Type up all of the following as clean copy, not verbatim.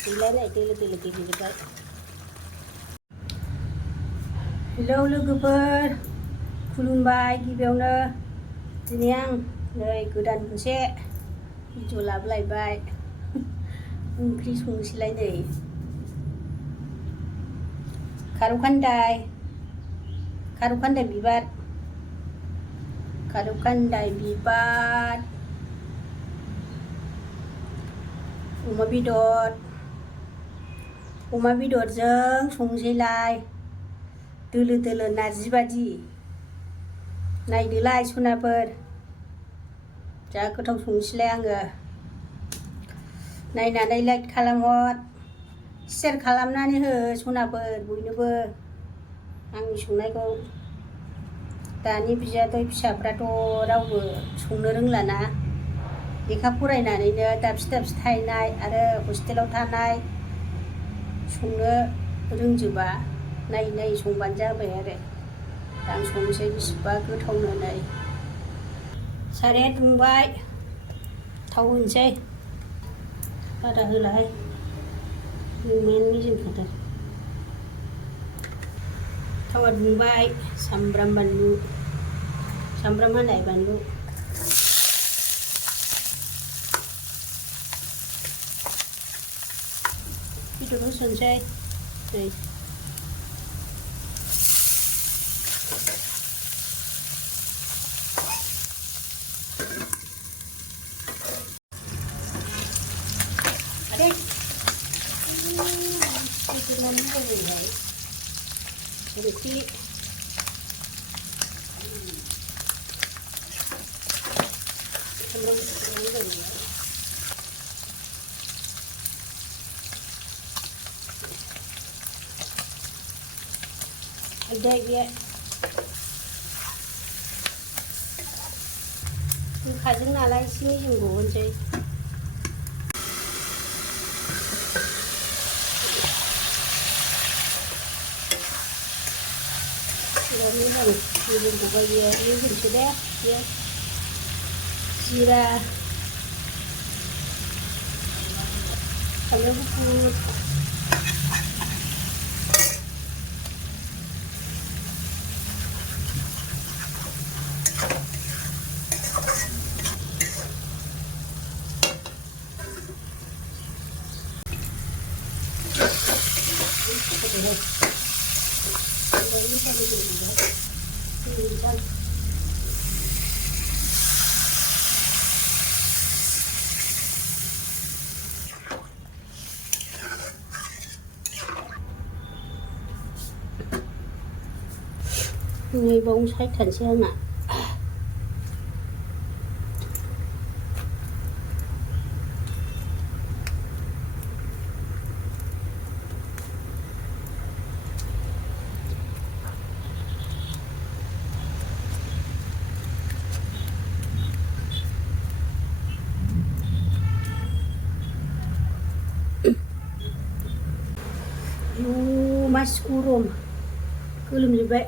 Gila nih, gila. Hello लोगोफोर, खुलुमबाय गिबियावनो दिनै आं नै गोदान मोनसे भिडिअ लाबोलायबाय ओंख्रि संनोसैलाय नै खारौ खान्दाय बिबार अमा बेदरजों संनोसैलाय दोलो नारजि बादि नायदोलाय सनाफोर जा गोथाव संनोसैलाय आङो नायनानै लाइक खालामहर शेयार खालामनानै हो सनाफोर बयनोबो आंनि संनायखौ दानि बियादै फिसाफ्राथ' रावबो संनो रोंलाना लेखा फरायनानैनो दाबसे थाहैनाय आरो हस्टेलाव थानाय संनो रोंजोबा नायै संबानो जाबाय आरो दा आं संनोसै बिसिबा गोथावनो नै साराया दुंबाय थाव होनोसै बारा होलाहाय मेजेम खाथार थावा दुंबाय सामब्राम हानाय बानलु बेदर होसनसै नै गोखाजों नालाय एसे मेजेमखौ होनोसै बिराद मोजां मेजेमखौबा बेयो मेजेमसो दे बेयो जिरा सामब्राम गुफुर नै बावनो सायथानोसै आंना मासि गरम गोलोमजोब्बाय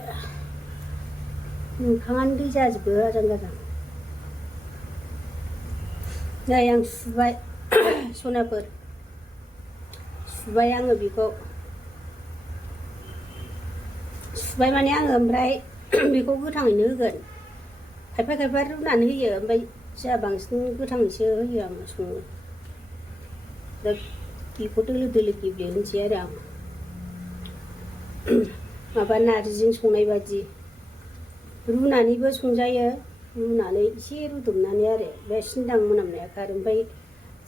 मोखाङानो दै जाजोबो आजां गाजां नै आं सुबाय सनाफोर सुबाय आङो बेखौ सुबाय माने आङो ओमफ्राय बेखौ गोथाङैनो होगोन खायफा रुनानै होयो ओमफ्राय जोंहा बांसिन गोथाङैसो होयो आङो सङो दा बेखौ दोलो गेब्लेहोनोसै आरो आं माबा नारजिजों संनाय बादि रुनानैबो संजायो रुनानै एसे रुदबनानै आरो बे सिन्दां मोनामनाया खारो ओमफ्राय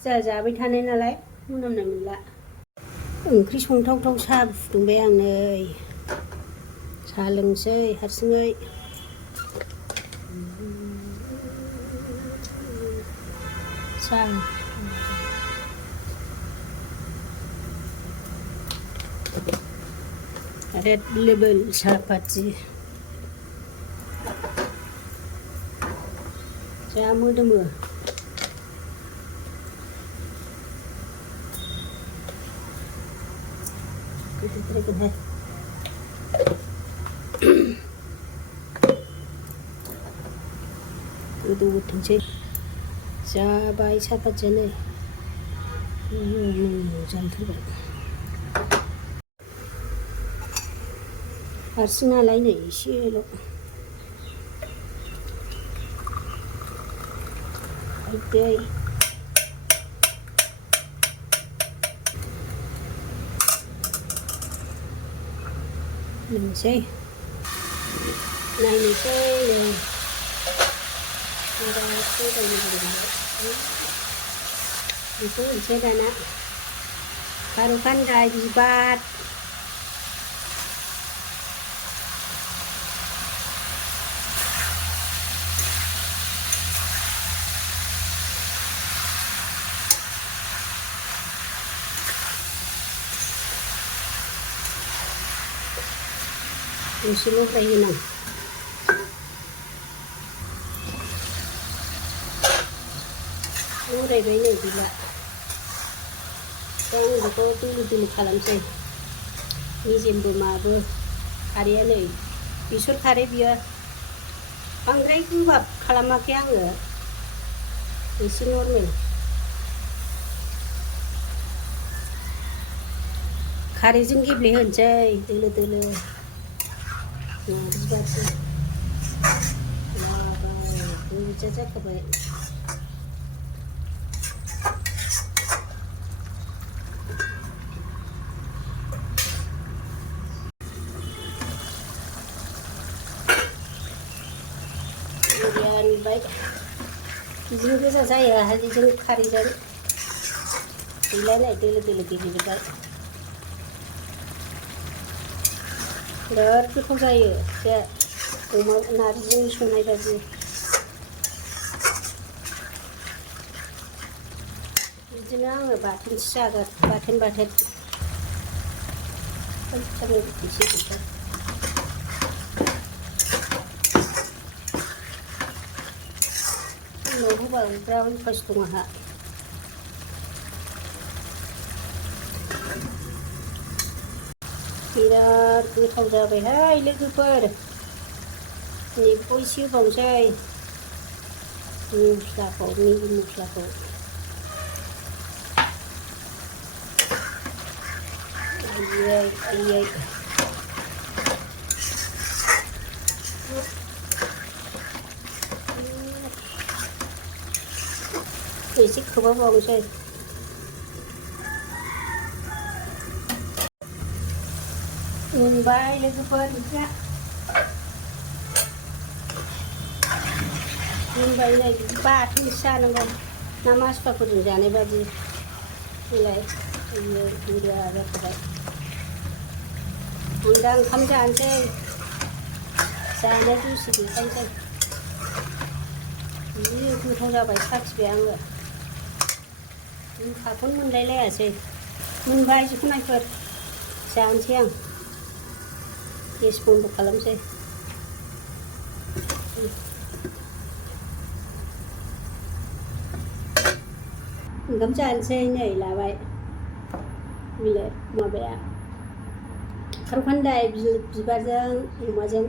जोंहा जाबाय थानाय नालाय मोनामनाय मोनला ओंख्रि संथावथाव साहा फुदुंबाय आं नै साहा लोंसै हारसिङै साहा रेड लेबेल साहापाति जा मोदोमो गोदौथोंसै जाबाय साहापातिया नै जानथारबाय हारसिं नालाय नै एसेल' दै होनोसै नायनोसै बेखौ होनोसै दाना खारौ खान्दाय बिबार एसेल' फ्राय होनां उरायबाय नै गैला दा आं बेखौ दोलो दोलो खालामसै मेजेमबो माबो खारैया नै बेसर खारै बियो बांद्राय गोबाब खालामाखै आङो एसे नर्मेल खारैजों गेब्लेहोनोसै दोलो दोलो नारजि बादि लाबाय गोजा जाखाबाय नुबाय बिदिनो गोजा जायो हालदैजों खारैजों गैला नै दोलो दोलो गेब्लेजोब्बाय बिराद गोथाव जायो बे अमा नारजिजों संनाय बादि बिदिनो आङो बाथोनसो जागोन बाथोन एसे उनाव होबा बिराद उपास दं आंहा बिराद गोथाव जाबायहाय लोगोफोर बेखौ एसे होबावनोसै मस्लाखौ मेगि मस्लाखौ आयै एसे खोबहाबबावनोसै मोनबाय लोगोफोर ओंख्रिया मोनबाय नै बिदि बाथोनसो जानांगौ ना मासुवाफोरजों जानाय बादि बेलाय बुरिया जाखाबाय आं दा ओंखाम जानोसै जानो दसे देखायनोसै जि गोथाव जाबाय साखिबाय आङो गोखाखौनो मोनलायलायासै मोनबाय जिखुनायफोर जानोसै आं गेस बन्द खालामसै ओंखाम जानोसै नै लाबाय बिलाइ माबाया खारौ खान्दाय बिबारजों अमाजों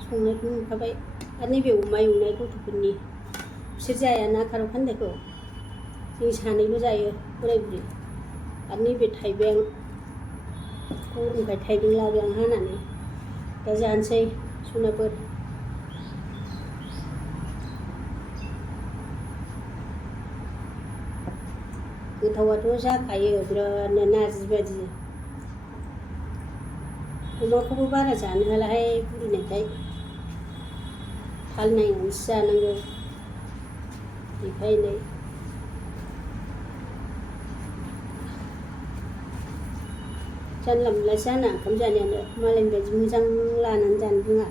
संनायखौ नुखाबाय आरो नैबे अमा एवनाय गथ'फोरनि बिसोर जायाना खारौ खान्दायखौ जों सानैल' जायो बोराय बुरि आरो नैबे थाइबें गरमखाय थाइबें लाबाय आं हानानै दा जानोसै सनाफोर गोथावाथ' जाखायो बिरादनो नारजि बादि अमाखौबो बारा जानो हालाहाय बुरिनायखाय थाल नायनानैसो जानांगौ बेखायनो जानला मोनलासो जाना ओंखाम जानायानो मालायनि बायदि मोजां लानानै जानो रोङा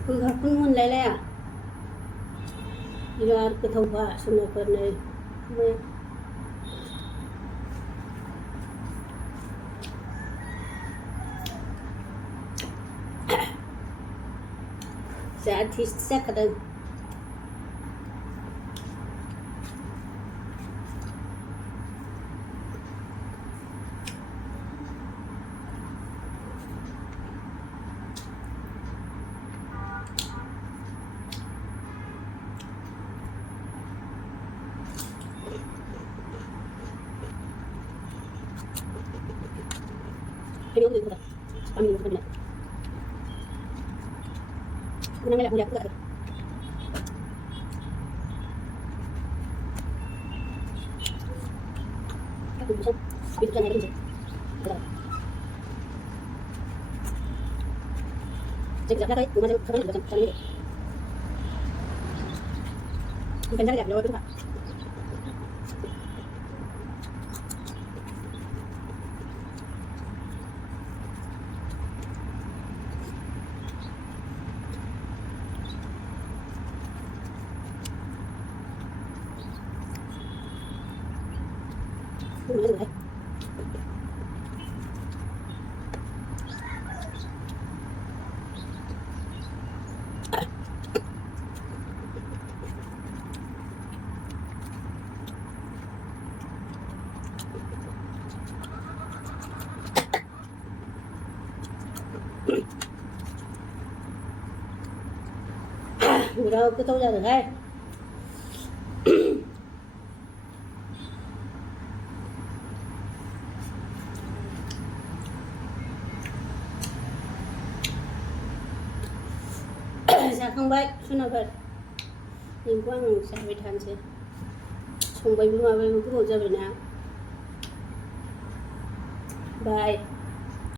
गोखाखौनो मोनलायलाया बिराद गोथावबा सनाफोर नै जा टेस्टि जाखादों Cái miếng được không? Mình không được. Cái này là không được. Cái này là gì? Jadi siapa tadi? Rumah saya kemarin juga sana ini. Bukan sana lihat, itu Pak. Rumah saya juga. Người đâu cứ tôi ra được hay. जाखांबाय सुनाफोर नोंखौ आं जाबाय थानोसै संबायबो माबायबो गोबाव जाबायना बाय